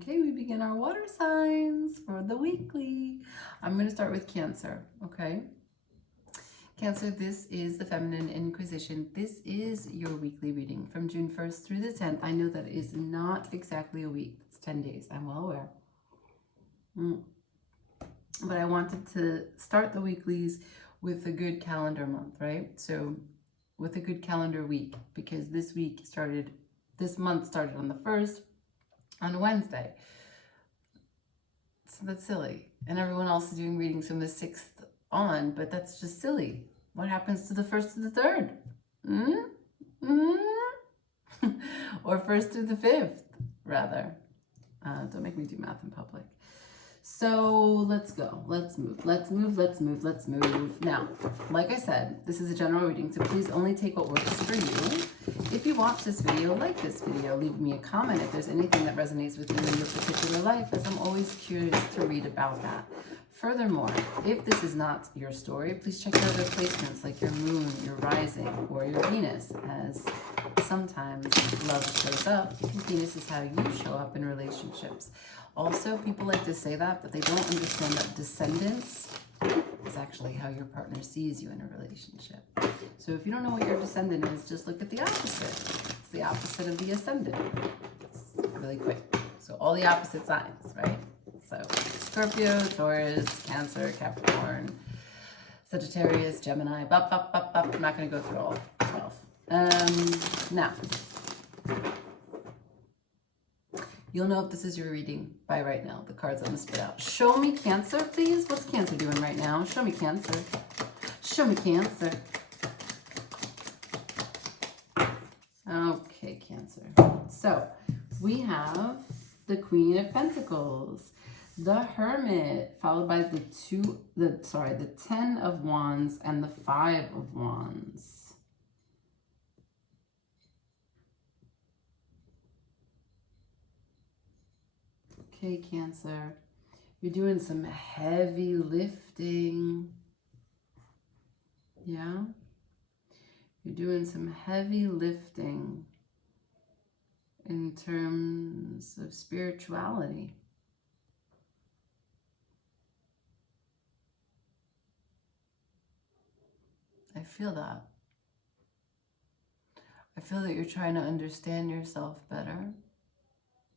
Okay, we begin our water signs for the weekly. I'm going to start with Cancer, okay? Cancer, this is the Feminine Inquisition. This is your weekly reading from June 1st through the 10th. I know that is not exactly a week. It's 10 days. I'm well aware. But I wanted to start the weeklies with a good calendar month, right? So with a good calendar week, because this month started on the 1st, on Wednesday. So that's silly. And everyone else is doing readings from the 6th on, but that's just silly. What happens to the 1st to the 3rd? Or 1st to the 5th, rather. Don't make me do math in public. So let's go. Let's move. Let's move. Let's move. Let's move. Now, like I said, this is a general reading, so please only take what works for you. If you watch this video, like this video, leave me a comment if there's anything that resonates with you in your particular life, as I'm always curious to read about that. Furthermore, if this is not your story, please check your other placements like your moon, your rising, or your Venus, as sometimes love shows up because Venus is how you show up in relationships. Also, people like to say that, but they don't understand that descendants is actually how your partner sees you in a relationship. So if you don't know what your descendant is, just look at the opposite. It's the opposite of the ascendant. It's really quick. So all the opposite signs, right? So Scorpio, Taurus, Cancer, Capricorn, Sagittarius, Gemini, I'm not going to go through all 12. Now, you'll know if this is your reading by right now. The cards I'm going to spit out. Show me Cancer, please. What's Cancer doing right now? Show me Cancer. Show me Cancer. Okay, Cancer. So, we have the Queen of Pentacles, the Hermit, followed by the 10 of Wands and the 5 of Wands. Okay, Cancer, you're doing some heavy lifting. Yeah? You're doing some heavy lifting in terms of spirituality. I feel that. I feel that you're trying to understand yourself better.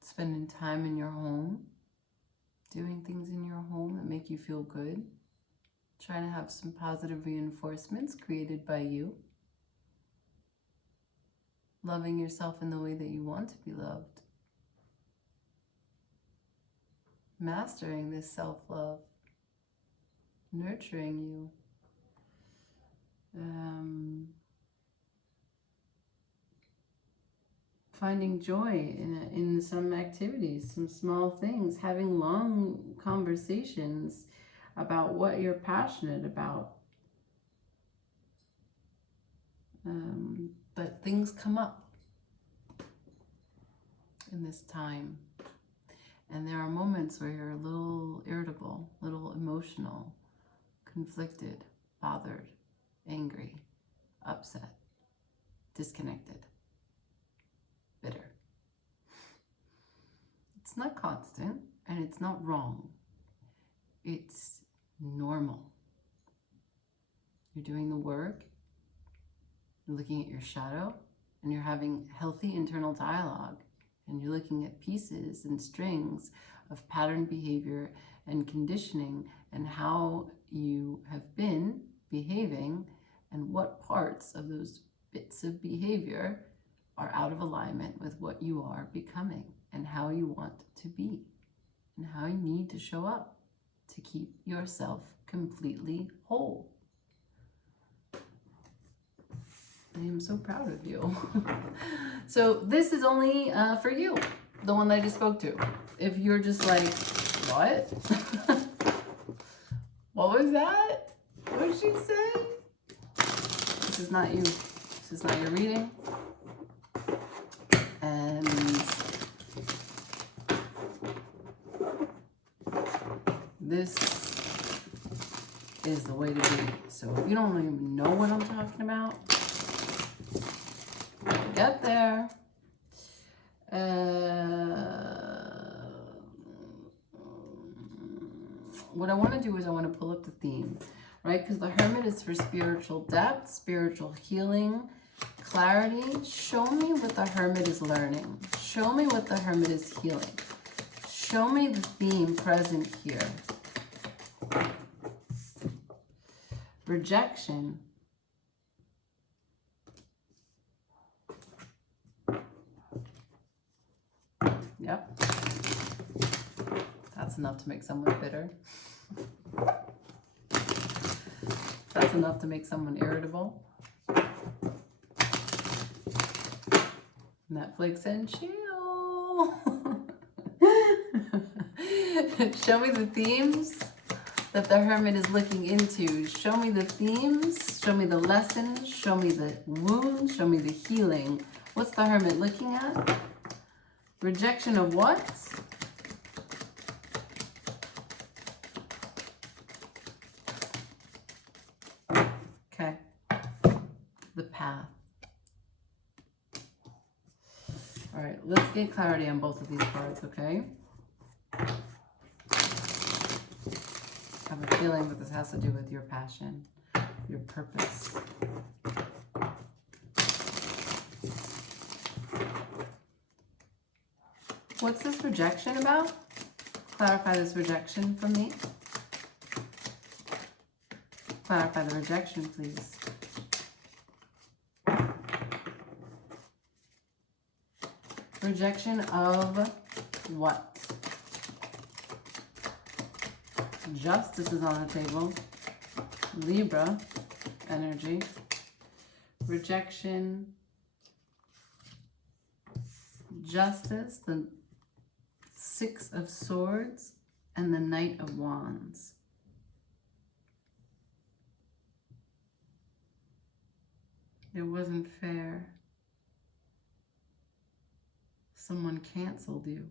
Spending time in your home, doing things in your home that make you feel good, trying to have some positive reinforcements created by you, loving yourself in the way that you want to be loved, mastering this self-love, nurturing you, finding joy in some activities, some small things, having long conversations about what you're passionate about. But things come up in this time. And there are moments where you're a little irritable, a little emotional, conflicted, bothered, angry, upset, disconnected, bitter. It's not constant and it's not wrong. It's normal. You're doing the work, you're looking at your shadow, and you're having healthy internal dialogue, and you're looking at pieces and strings of pattern behavior and conditioning and how you have been behaving and what parts of those bits of behavior are out of alignment with what you are becoming and how you want to be and how you need to show up to keep yourself completely whole. I am so proud of you. So this is only for you, the one that I just spoke to. If you're just like, what? What was that? What did she say? This is not you. This is not your reading. And this is the way to be. So if you don't even know what I'm talking about, get there. what I want to do is I want to pull up the theme, right? Because the Hermit is for spiritual depth, spiritual healing, clarity. Show me what the Hermit is learning. Show me what the Hermit is healing. Show me the theme present here. Rejection. Yep. That's enough to make someone bitter. That's enough to make someone irritable. Netflix and chill. Show me the themes that the Hermit is looking into. Show me the themes. Show me the lessons. Show me the wounds. Show me the healing. What's the Hermit looking at? Rejection of what? Okay. The path. All right, let's get clarity on both of these cards, okay? I have a feeling that this has to do with your passion, your purpose. What's this rejection about? Clarify this rejection for me. Clarify the rejection, please. Rejection of what? Justice is on the table. Libra energy. Rejection. Justice, the Six of Swords, and the Knight of Wands. It wasn't fair. Someone canceled you.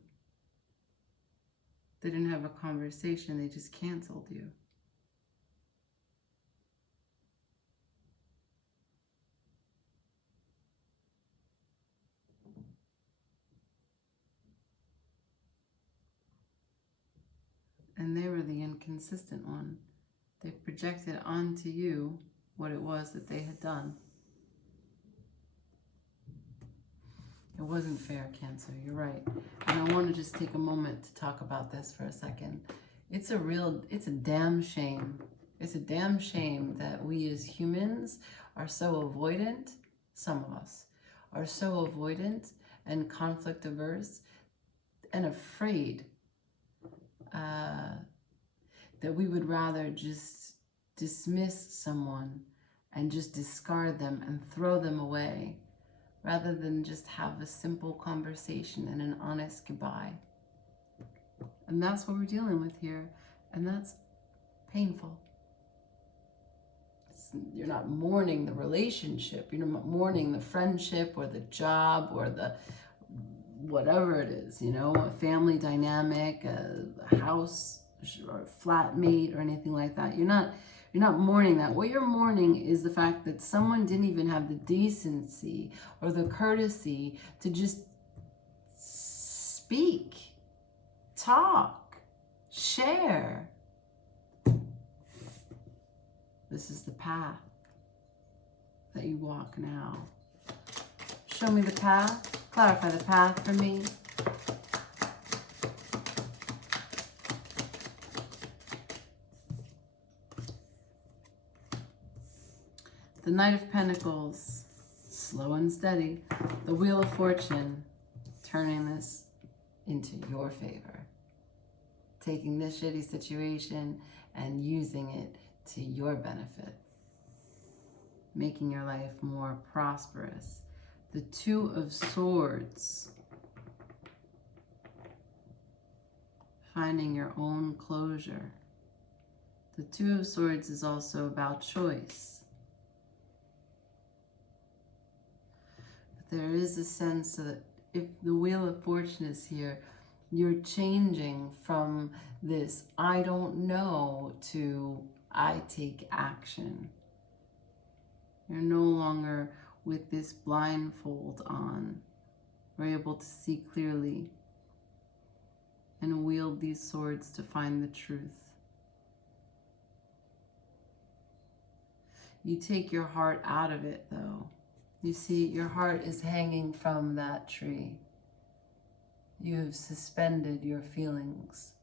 They didn't have a conversation, they just canceled you. And they were the inconsistent one. They projected onto you what it was that they had done. It wasn't fair, Cancer. You're right. And I want to just take a moment to talk about this for a second. It's a damn shame. It's a damn shame that we as humans are so avoidant, some of us, are so avoidant and conflict averse and afraid that we would rather just dismiss someone and just discard them and throw them away rather than just have a simple conversation and an honest goodbye. And that's what we're dealing with here, and that's painful. You're not mourning the relationship, you're not mourning the friendship or the job or the whatever it is, you know, a family dynamic, a house or a flatmate or anything like that. You're not mourning that. What you're mourning is the fact that someone didn't even have the decency or the courtesy to just speak, talk, share. This is the path that you walk now. Show me the path. Clarify the path for me. The Knight of Pentacles, slow and steady. The Wheel of Fortune, turning this into your favor. Taking this shitty situation and using it to your benefit. Making your life more prosperous. The Two of Swords. Finding your own closure. The Two of Swords is also about choice. But there is a sense that if the Wheel of Fortune is here, you're changing from this I don't know to I take action. You're no longer with this blindfold on. We're able to see clearly and wield these swords to find the truth. You take your heart out of it, though. You see, your heart is hanging from that tree. You have suspended your feelings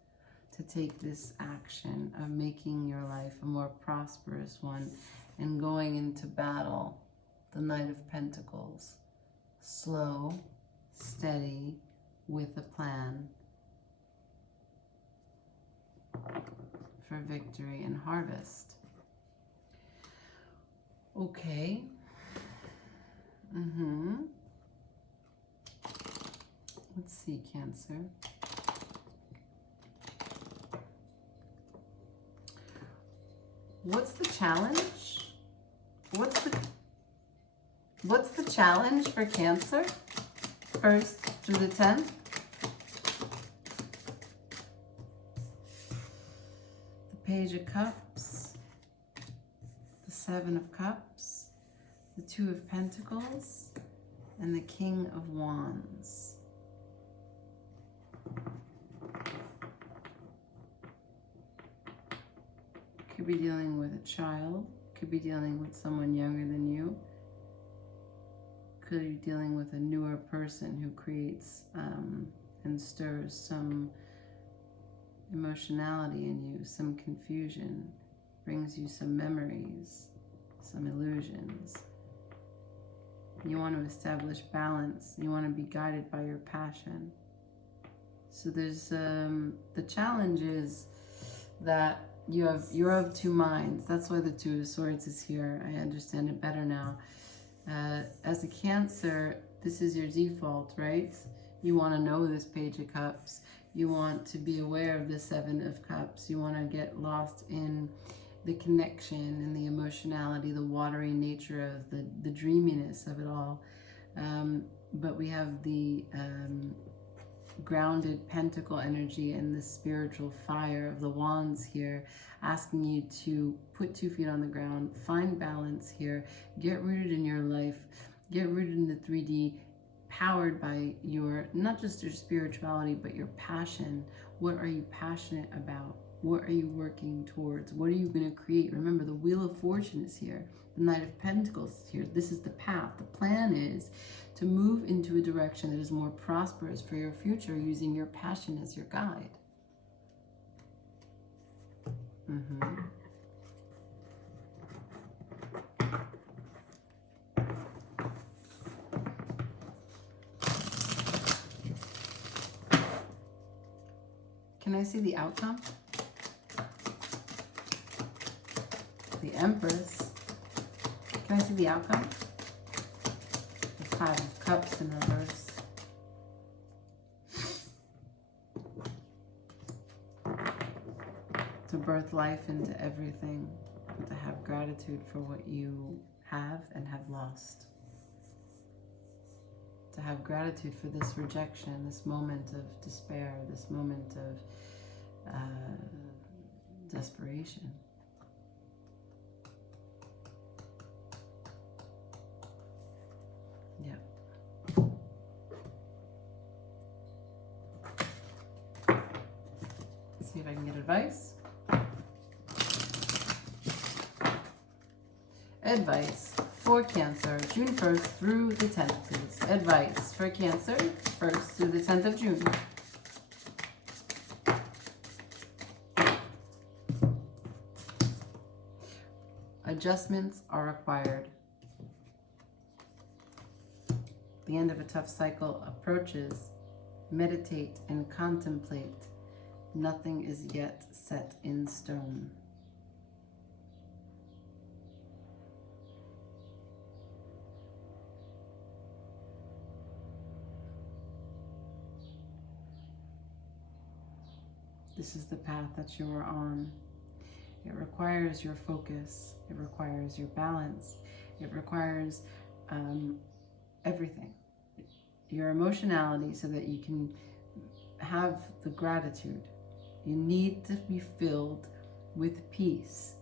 to take this action of making your life a more prosperous one and going into battle, the Knight of Pentacles. Slow, steady, with a plan for victory and harvest. Okay. Let's see, Cancer. What's the challenge? What's the challenge for Cancer? 1st through the 10th? The Page of Cups, the 7 of Cups, the 2 of Pentacles, and the King of Wands. Could be dealing with a child, could be dealing with someone younger than you, could be dealing with a newer person who creates and stirs some emotionality in you, some confusion, brings you some memories, some illusions. You want to establish balance. You want to be guided by your passion. So there's the challenge is that you're of two minds. That's why the 2 of Swords is here. I understand it better now. As a Cancer, this is your default, right? You want to know this Page of Cups. You want to be aware of the 7 of Cups. You want to get lost in the connection and the emotionality, the watery nature of the dreaminess of it all. But we have the grounded pentacle energy and the spiritual fire of the wands here, asking you to put 2 feet on the ground, find balance here, get rooted in your life, get rooted in the 3D, powered by your, not just your spirituality, but your passion. What are you passionate about? What are you working towards? What are you going to create? Remember, the Wheel of Fortune is here. The Knight of Pentacles is here. This is the path. The plan is to move into a direction that is more prosperous for your future using your passion as your guide. Can I see the outcome? The Empress. Can I see the outcome? The 5 of Cups in reverse. To birth life into everything. To have gratitude for what you have and have lost. To have gratitude for this rejection, this moment of despair, this moment of desperation. Yeah. Let's see if I can get advice. Advice for Cancer, June 1st through the 10th, please. Advice for Cancer, 1st through the 10th of June. Adjustments are required. The end of a tough cycle approaches. Meditate and contemplate. Nothing is yet set in stone. This is the path that you are on. It requires your focus. It requires your balance. It requires everything. Your emotionality so that you can have the gratitude. You need to be filled with peace.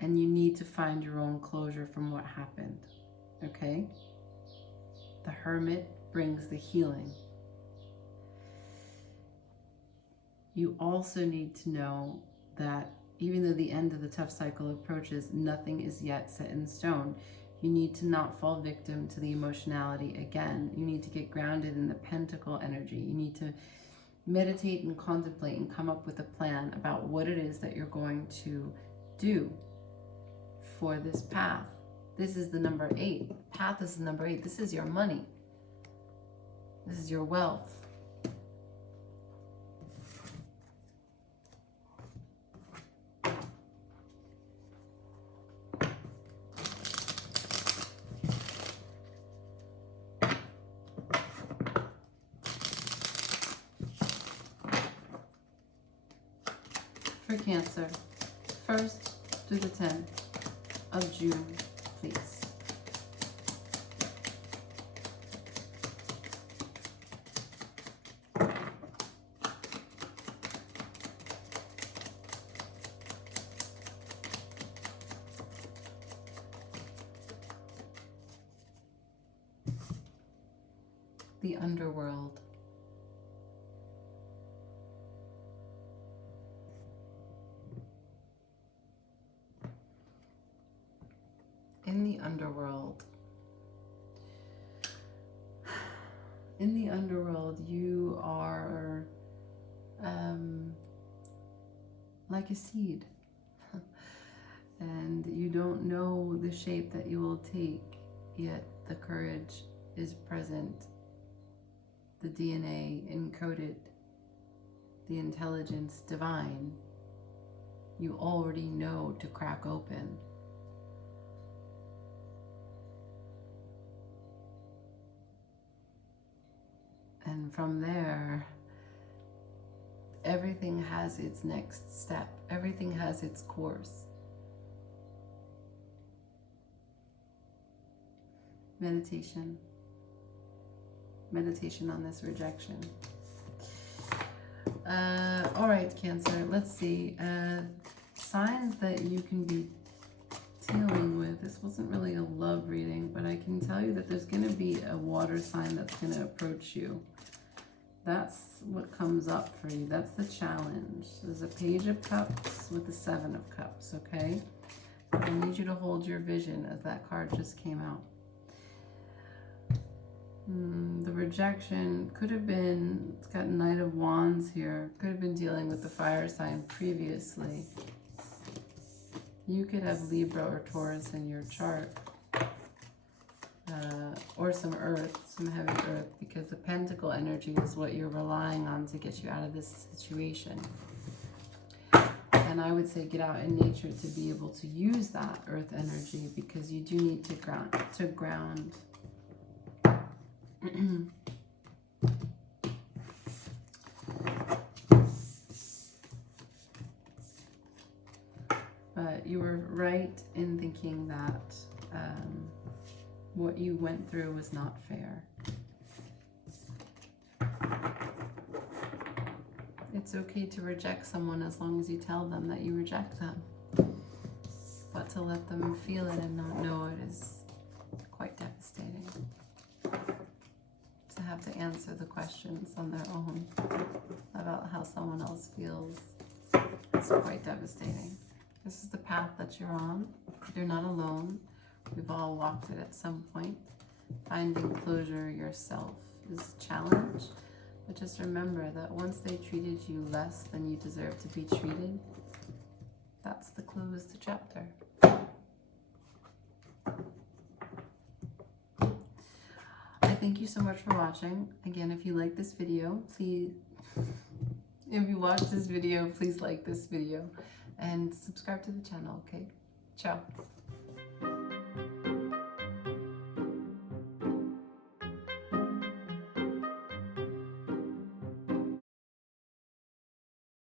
And you need to find your own closure from what happened. Okay? The Hermit brings the healing. You also need to know that Even though the end of the tough cycle approaches, nothing is yet set in stone. You need to not fall victim to the emotionality again. You need to get grounded in the pentacle energy. You need to meditate and contemplate and come up with a plan about what it is that you're going to do for this path. This is the number 8. Path is the number 8. This is your money. This is your wealth. For Cancer, 1st through the 10th of June, please. The underworld. In the underworld, you are like a seed, and you don't know the shape that you will take, yet the courage is present, the DNA encoded, the intelligence divine. You already know to crack open. And from there, everything has its next step. Everything has its course. Meditation. Meditation on this rejection. All right, Cancer, let's see. Signs that you can be dealing with. This wasn't really a love reading, but I can tell you that there's going to be a water sign that's going to approach you. That's what comes up for you. That's the challenge. There's a Page of Cups with the 7 of Cups, okay? I need you to hold your vision as that card just came out. The rejection could have been, it's got Knight of Wands here, could have been dealing with the fire sign previously. You could have Libra or Taurus in your chart. Or some earth, some heavy earth, because the pentacle energy is what you're relying on to get you out of this situation. And I would say get out in nature to be able to use that earth energy, because you do need to ground. But you were right in thinking that what you went through was not fair. It's okay to reject someone as long as you tell them that you reject them. But to let them feel it and not know it is quite devastating. To have to answer the questions on their own about how someone else feels is quite devastating. This is the path that you're on. You're not alone. We've all walked it at some point. Finding closure yourself is a challenge. But just remember that once they treated you less than you deserve to be treated, that's the closed chapter. I thank you so much for watching. Again, if you like this video, please, if you watch this video, please like this video and subscribe to the channel, okay? Ciao.